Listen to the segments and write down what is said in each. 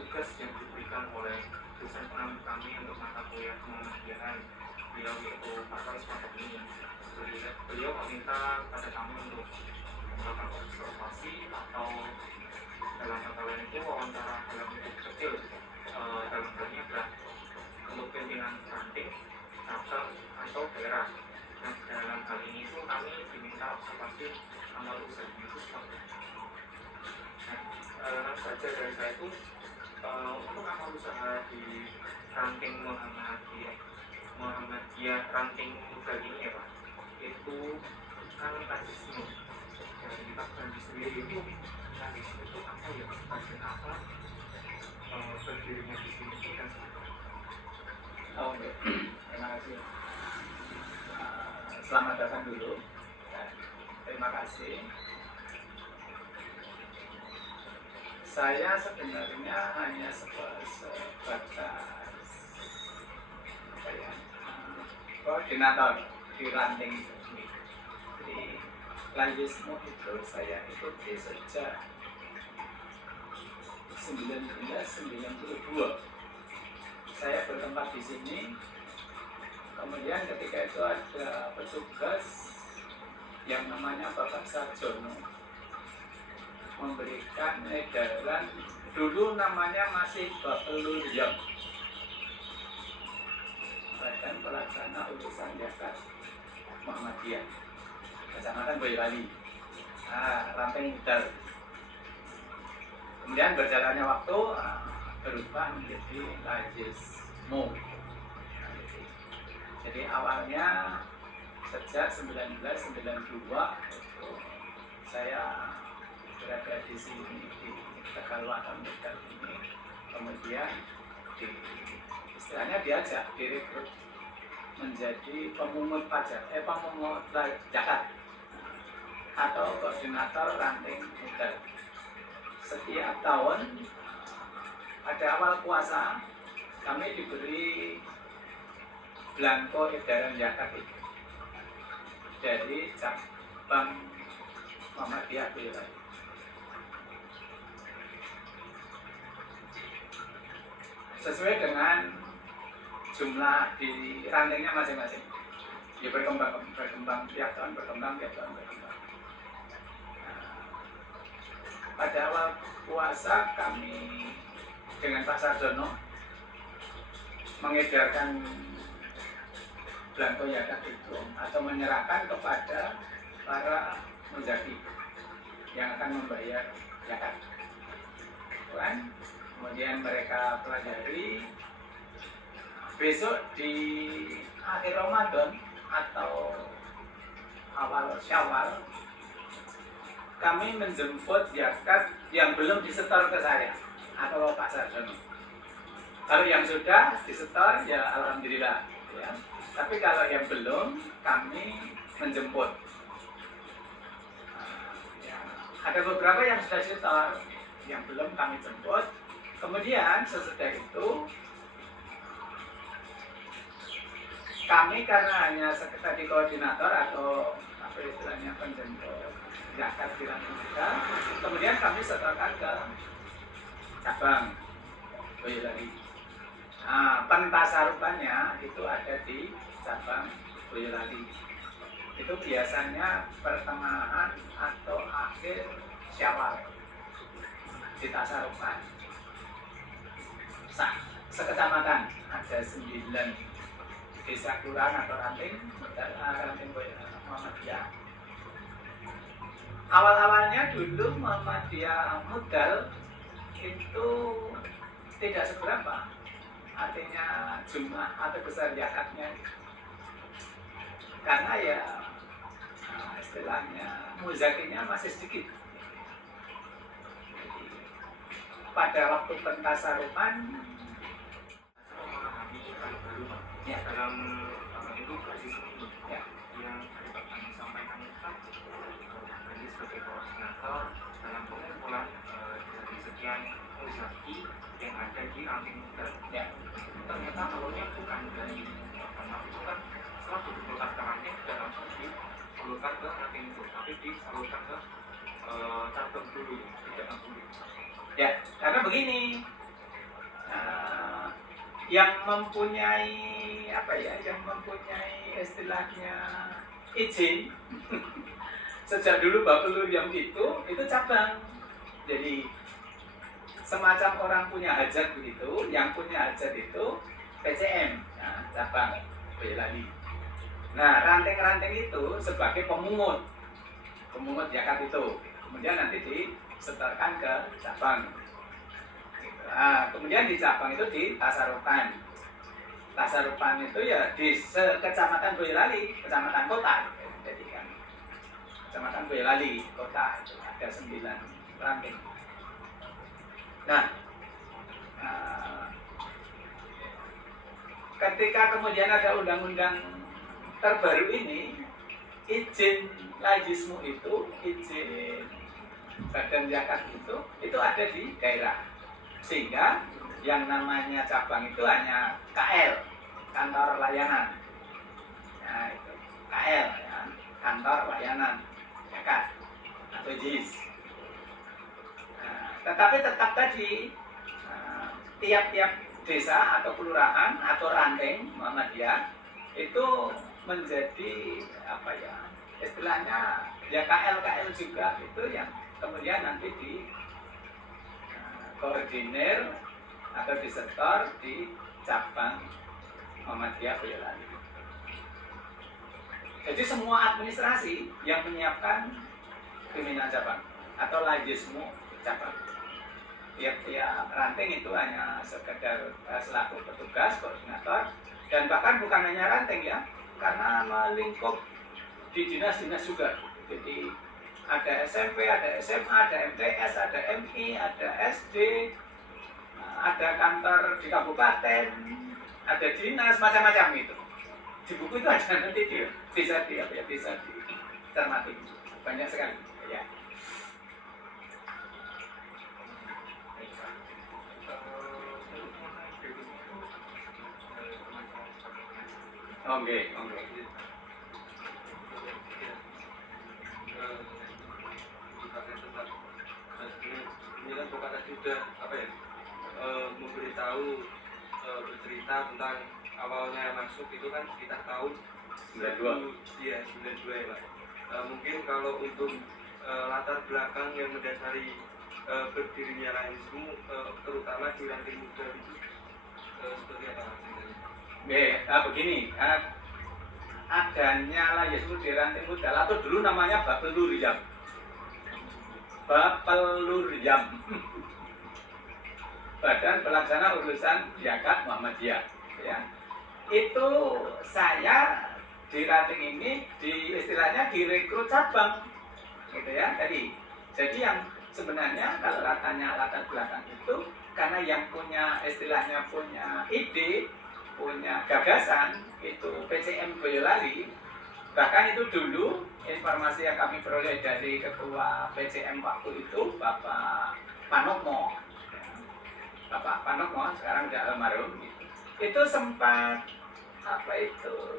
tugas yang diberikan oleh dosen pengampu kami untuk mata kuliah Muhammadiyah, beliau yaitu Pak Faris ini. Beliau meminta pada kami untuk melakukan observasi atau dalam kata lain itu wawancara dalam bentuk kecil, dalam halnya adalah untuk pimpinan ranting, cabang atau daerah. Nah, dalam hal ini itu kami diminta observasi amal usahanya itu seperti apa. Nah, saja dari saya itu untuk amal usaha di ranting Muhammadiyah ranting muda ini ya Pak, itu kan rasisme dari Pak Bandi sendiri itu rasisme itu apa ya, bagian apa berdirinya di sini itu dan Oke, terima kasih. Selamat datang dulu. Terima kasih. Saya sebenarnya hanya sebatas koordinator di ranting ini. Jadi Layismu itu saya ikuti sejak 1992. Saya bertempat di sini. Kemudian ketika itu ada petugas yang namanya Bapak Sarjono memberikan edaran, dulu namanya masih Bapelurium, Badan Pelaksana Urusan Zakat Muhammadiyah, Kecamatan Boyolali, Ranting Mudal. Kemudian berjalannya waktu berubah menjadi Layismu. Jadi awalnya sejak 1992 saya berada di sini di Tegalwaton Tegal ini, kemudian istilahnya diajak direkrut menjadi pemungut pajak, pemungut zakat atau koordinator ranting Mudal. Setiap tahun pada awal puasa kami diberi belangko edaran zakat itu dari cabang Muhammadiyah Boyolali. Sesuai dengan jumlah di rantingnya masing-masing. Ya berkembang tiap tahun berkembang. Pada awal puasa kami dengan Pak Sarjono mengedarkan belangko zakat itu atau menyerahkan kepada para muzaki yang akan membayar zakat. Kemudian mereka pelajari. Besok di akhir Ramadan atau awal Syawal kami menjemput zakat yang belum disetor ke saya atau Pak Sarjono. Kalau yang sudah disetor ya alhamdulillah ya. Tapi kalau yang belum kami menjemput. Ada beberapa yang sudah disetor, yang belum kami jemput. Kemudian sesudah itu kami karena hanya sekedar di koordinator atau apa istilahnya penjemput zakat di ranting kita, kemudian kami setorkan ke cabang Boyolali. Pentasarupannya itu ada di cabang Boyolali. Itu biasanya pertengahan atau akhir Syawal di tasarupan. Sekecamatan ada 9 desa kelurahan atau ranting Muhammadiyah. Awal-awalnya dulu Muhammadiyah Mudal itu tidak seberapa, artinya jumlah atau besar zakatnya, karena ya istilahnya muzakinya masih sedikit. Pada waktu pentasarupan ya, dalam itu rasisme ya, yang Pak Bandi sampaikan itu kan Bandi sebagai koordinator dalam pengumpulan dari sekian muzaki yang ada di ranting Mudal ya. Ternyata alurnya bukan dari karena itu kan setelah disalurkan ke ranting tidak langsung disalurkan ke ranting itu, tapi disalurkan ke cabang dulu, tidak langsung ya. Karena begini, yang mempunyai apa ya, yang mempunyai istilahnya izin sejak dulu Bapelurium itu cabang. Jadi semacam orang punya hajat begitu, yang punya hajat itu PCM, nah, cabang Boyolali. Nah, ranting-ranting itu sebagai pemungut zakat itu, kemudian nanti disetorkan ke cabang. Nah, kemudian di cabang itu di Tasarufan. Tasarufan itu ya di kecamatan Boyolali, kecamatan kota. Jadi kan kecamatan Boyolali kota itu ada 9 ranting. Nah, ketika kemudian ada undang-undang terbaru ini, izin lajismu itu, izin badan zakat itu ada di daerah. Sehingga yang namanya cabang itu hanya KL, kantor layanan. Nah, itu KL ya, kantor layanan zakat atau JIS. Nah, tetapi tetap tadi tiap-tiap desa atau kelurahan atau ranting Muhammadiyah itu menjadi apa ya, istilahnya ya KL juga itu yang kemudian nanti di koordinir atau disetor di cabang Muhammadiyah Boyolali. Jadi semua administrasi yang menyiapkan pimpinan cabang atau lajismu cabang. Tiap-tiap ranting itu hanya sekedar selaku petugas, koordinator, dan bahkan bukan hanya ranting ya, karena melingkup di dinas-dinas juga. Jadi ada SMP, ada SMA, ada MTS, ada MI, ada SD, ada kantor di kabupaten, ada dinas, macam-macam itu. Di buku itu ada nanti bisa dicermati, banyak sekali. Ya. Oke. Ini kan Bapak tadi sudah memberitahu, bercerita tentang awalnya masuk itu kan sekitar tahun 92. Iya, 92 ya Pak. Mungkin kalau untuk latar belakang yang mendasari berdirinya lajismu, terutama di ranting muda itu seperti apa Pak? Begini, adanya lajismu di ranting muda atau dulu namanya Bapelurium. Badan Pelaksana Urusan Zakat Muhammadiyah, ya. Itu saya di ranting ini istilahnya direkrut cabang, gitu ya tadi. Jadi yang sebenarnya kalau latar belakang itu karena yang punya istilahnya punya ide, punya gagasan itu PCM Boyolali. Bahkan itu dulu informasi yang kami peroleh dari ketua PCM waktu itu Bapak Panokmo, sekarang sudah almarhum, itu sempat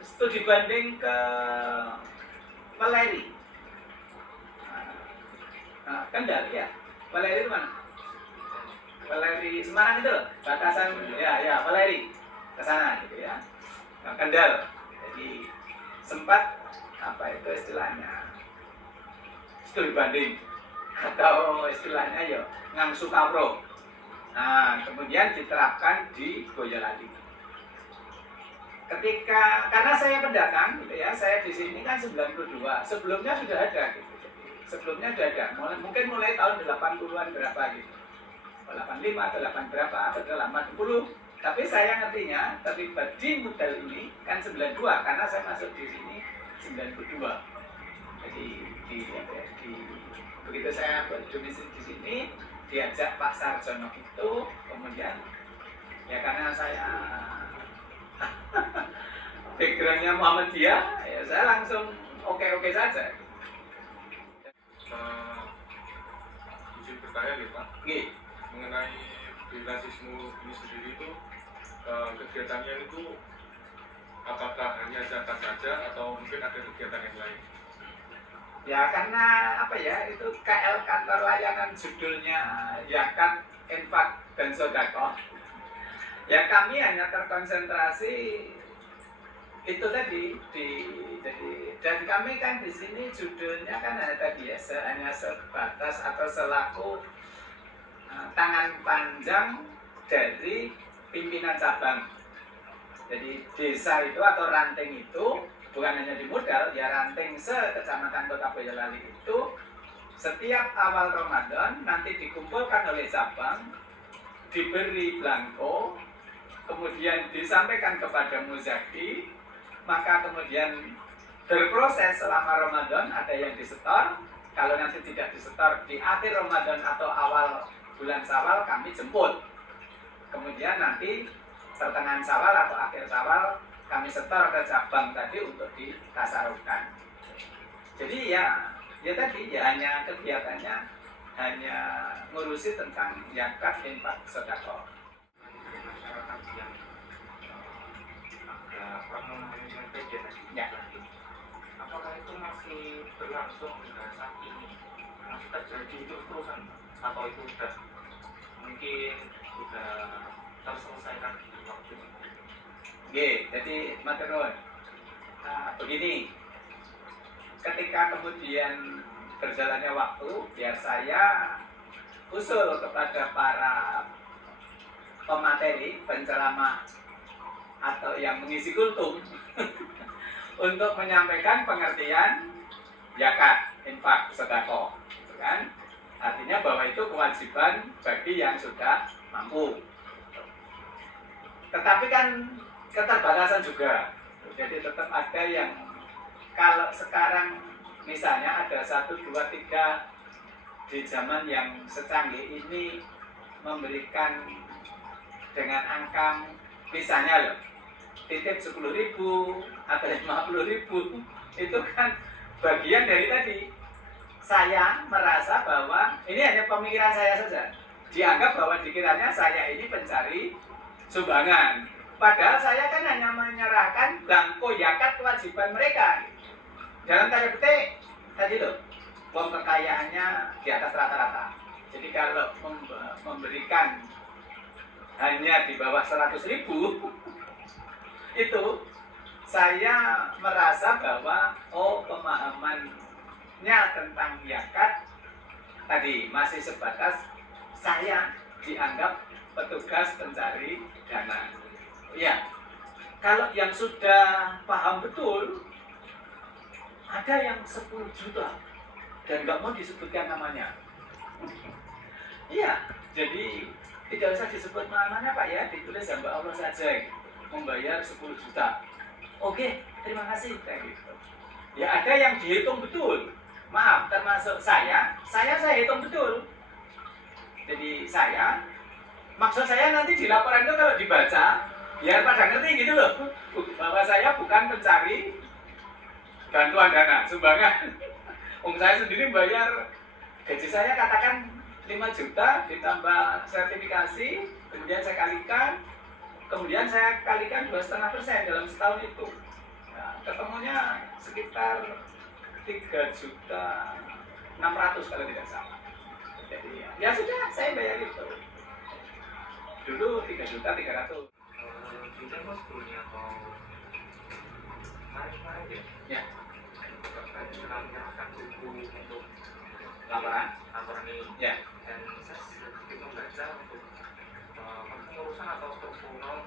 studi banding ke Peleri, Kendal ya, Peleri itu mana? Peleri Semarang itu loh, batasan ya Peleri ke sana gitu ya, Kendal. Jadi sempat istilahnya studi banding atau istilahnya ya ngangsu kawro. Nah, kemudian diterapkan di Boyolali. Karena saya pendatang gitu ya, saya di sini kan 92. Sebelumnya sudah ada gitu. Sebelumnya sudah ada. Mungkin mulai tahun 80-an berapa gitu. 85 atau 8 berapa atau 80. Tapi saya ngertinya terlibat di modal ini kan 92 karena saya masuk di sini 92. Jadi begitu saya berdomisili di sini, diajak Pak Sarjono itu, kemudian ya karena saya backgroundnya Muhammadiyah, ya saya langsung oke saja. Izin bertanya nih Pak, mengenai lajismu ini sendiri itu kegiatannya itu apakah hanya zakat saja atau mungkin ada kegiatan yang lain? Ya karena itu KL kantor layanan judulnya zakat, infak dan sedekah. Ya kami hanya terkonsentrasi itu tadi dan kami kan di sini judulnya kan hanya tadi ya hanya sebatas atau selaku tangan panjang dari pimpinan cabang. Jadi desa itu atau ranting itu bukan hanya di modal, ya ranting se-Kecamatan Kota Boyolali itu setiap awal Ramadan nanti dikumpulkan oleh cabang, diberi belangko, kemudian disampaikan kepada muzaki, maka kemudian berproses selama Ramadan, ada yang disetor, kalau nanti tidak disetor di akhir Ramadan atau awal bulan Syawal kami jemput. Kemudian nanti pertengahan Syawal atau akhir Syawal kami setor ke cabang tadi untuk ditasarufkan. Jadi ya tadi ya hanya kegiatannya hanya ngurusi tentang zakat, infak, sedekah. Masyarakat yang agak kurang memahami dengan media tadi. Ya. Apakah itu masih berlangsung hingga saat ini? Masih terjadi terus-terusan atau itu sudah mungkin sudah terselesaikan di waktu ini? Oke, jadi maturun. Nah, begini, ketika kemudian berjalannya waktu, ya saya usul kepada para pemateri, penceramah atau yang mengisi kultum untuk menyampaikan pengertian zakat, infak, sedekah, gitu kan? Artinya bahwa itu kewajiban bagi yang sudah mampu. Tetapi kan keterbatasan juga. Jadi tetap ada yang kalau sekarang misalnya ada 1, 2, 3 di zaman yang secanggih ini memberikan dengan angka misalnya loh titip 10.000 atau 50.000 itu kan bagian dari tadi. Saya merasa bahwa ini hanya pemikiran saya saja. Dianggap bahwa dikiranya saya ini pencari sumbangan. Padahal saya kan hanya menyerahkan belangko zakat kewajiban mereka. Dalam tanda petik tadi loh, uang kekayaannya di atas rata-rata. Jadi kalau memberikan hanya di bawah 100.000 itu saya merasa bahwa pemahamannya tentang zakat tadi masih sebatas saya dianggap petugas pencari dana. Ya, kalau yang sudah paham betul ada yang 10 juta dan nggak mau disebutkan namanya. Iya, jadi tidak usah disebut namanya Pak ya, ditulis hamba Allah saja gitu. Membayar 10 juta. Oke, terima kasih kayak gitu. Ya ada yang dihitung betul. Maaf, termasuk saya hitung betul. Jadi maksud saya nanti di laporan itu kalau dibaca, biar pada ngerti gitu loh, bahwa saya bukan pencari bantuan dana, sumbangan. Saya sendiri bayar gaji saya katakan 5 juta ditambah sertifikasi, kemudian saya kalikan 2,5% dalam setahun itu. Nah, ketemunya sekitar 3.600.000 kalau tidak salah. Jadi ya sudah saya bayar itu. Dulu 3.300.000. Kita mau sebelumnya atau kemarin Ya. Setelah menyerahkan buku untuk Laporan ini ya. dan saya sedikit membaca untuk pengurusan atau struktural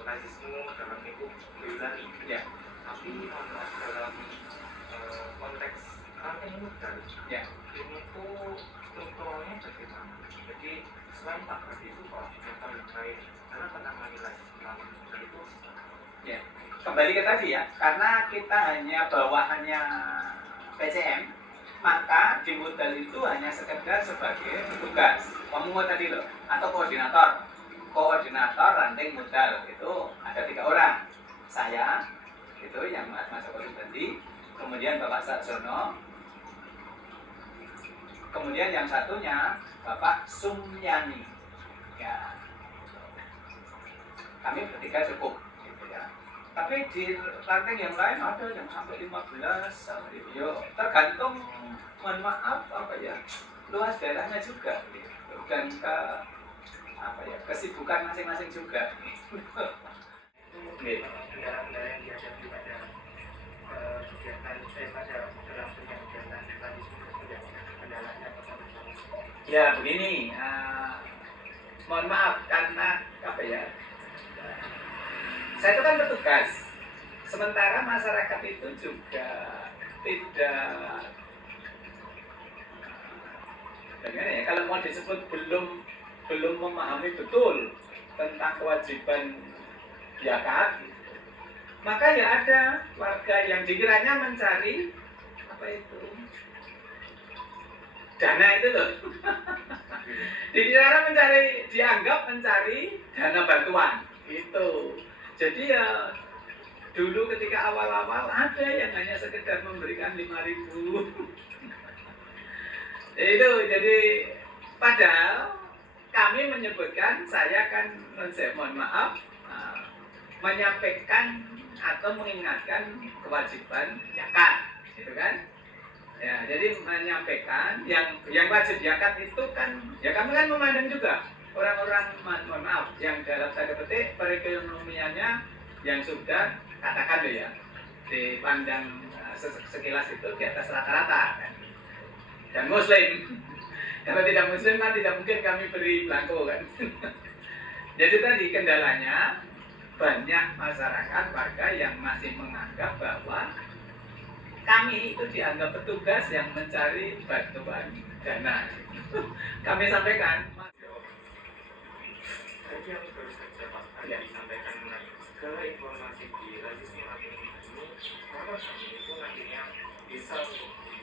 rasisme dalam itu Boyolali Ya. tapi dalam konteks ranting modal Ya. ini tuh strukturalnya bagaimana? Jadi selain Pak Gadi itu Pak yang paling baik karena penanganan rasisme modal itu Ya. Kembali ke tadi ya, karena kita hanya bawahannya PCM, maka di modal itu hanya sekedar sebagai petugas pemungut tadi loh, atau koordinator ranting modal itu ada 3 orang. Saya itu yang Mas Joko tadi, kemudian Bapak Sarjono, kemudian yang satunya Bapak Sumyani. Ya, kami bertiga cukup gitu ya. Tapi di ranting yang lain ada yang sampai 15 tergantung, mohon maaf luas daerahnya juga gitu. Dan apa ya, kesibukan masing-masing juga. Nggih. Kendala-kendala yang dihadapi pada kegiatan pada berlangsungnya kegiatan tradisi tersebut, kendalanya apa saja? Ya begini, mohon maaf karena apa ya, saya itu kan petugas, sementara masyarakat itu juga tidak, bagaimana ya, kalau mau disebut belum memahami betul tentang kewajiban zakat, maka ya ada warga yang dikiranya mencari apa itu dana itu loh. Dikira dianggap mencari dana bantuan itu. Jadi ya dulu ketika awal-awal ada yang hanya sekedar memberikan 5.000. Itu jadi padahal kami menyebutkan, saya kan mohon maaf menyampaikan atau mengingatkan kewajiban zakat, gitu kan? Ya, jadi menyampaikan yang wajib zakat itu kan, ya kami kan memandang juga orang-orang, mohon maaf, yang dalam tanda petik perekonomiannya yang sudah, katakan loh ya, dipandang sekilas itu di atas rata-rata kan, dan muslim. Kalau tidak muslim kan tidak mungkin kami beri belangko kan. Jadi tadi kendalanya banyak masyarakat warga yang masih menganggap bahwa kami itu dianggap petugas yang mencari bantuan dana. Kami sampaikan. Tadi yang baru saja Pak Adi disampaikan mengenai segala informasi di revisi ini, maka kami itu nantinya bisa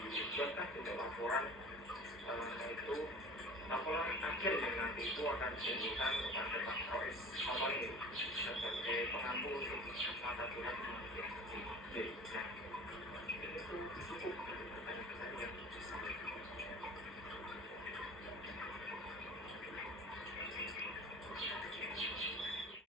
dibuatkan untuk laporan itu laporan akhir yang nanti itu akan dikumpulkan kepada Pak Rois Amali sebagai pengampu untuk mata kuliah. Nah,